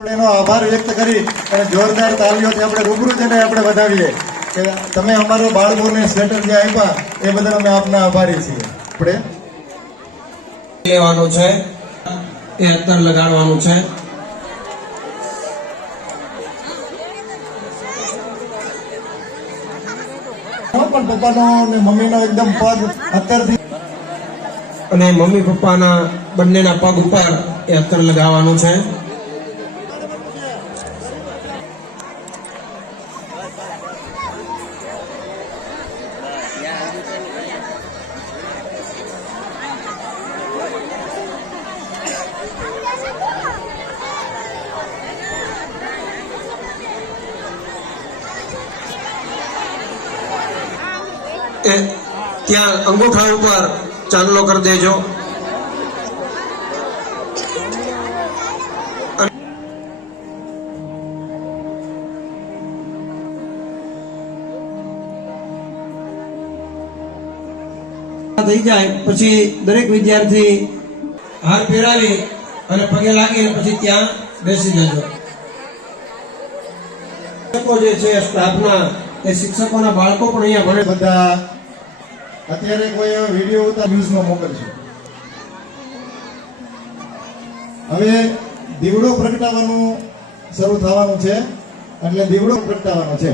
એનો આભાર વ્યક્ત કરી અને જોરદાર તાલીઓથી આપણે રૂબરૂ જઈને આપણે વધાવીએ કે તમે અમારો બાળકોને સ્વેટર જે આપ્યા એ બદલ અમે આપના આભારી છીએ. આપણે લેવાનું છે એ અત્તર લગાડવાનું છે. પણ પપ્પાનો અને મમ્મીનો એકદમ પગ અત્તરથી અને મમ્મી પપ્પાના બંનેના પગ ઉપર એ અત્તર લગાવવાનું છે. ત્યાં અંગૂઠા ઉપર ચાંદલો કરી દેજો. થઈ જાય પછી દરેક વિદ્યાર્થી હાર પહેરાવી અને પગે લાગી પછી ત્યાં બેસી જજો. શિક્ષકો જે છે સ્ટાફના એ શિક્ષકોના બાળકો પણ અહીંયા ભણે. બધા અત્યારે કોઈ વિડીયો ઉતાર ન્યૂઝમાં મોકલશે. હવે દીવડો પ્રગટાવવાનું શરૂ થવાનું છે એટલે દીવડો પ્રગટાવવાનો છે.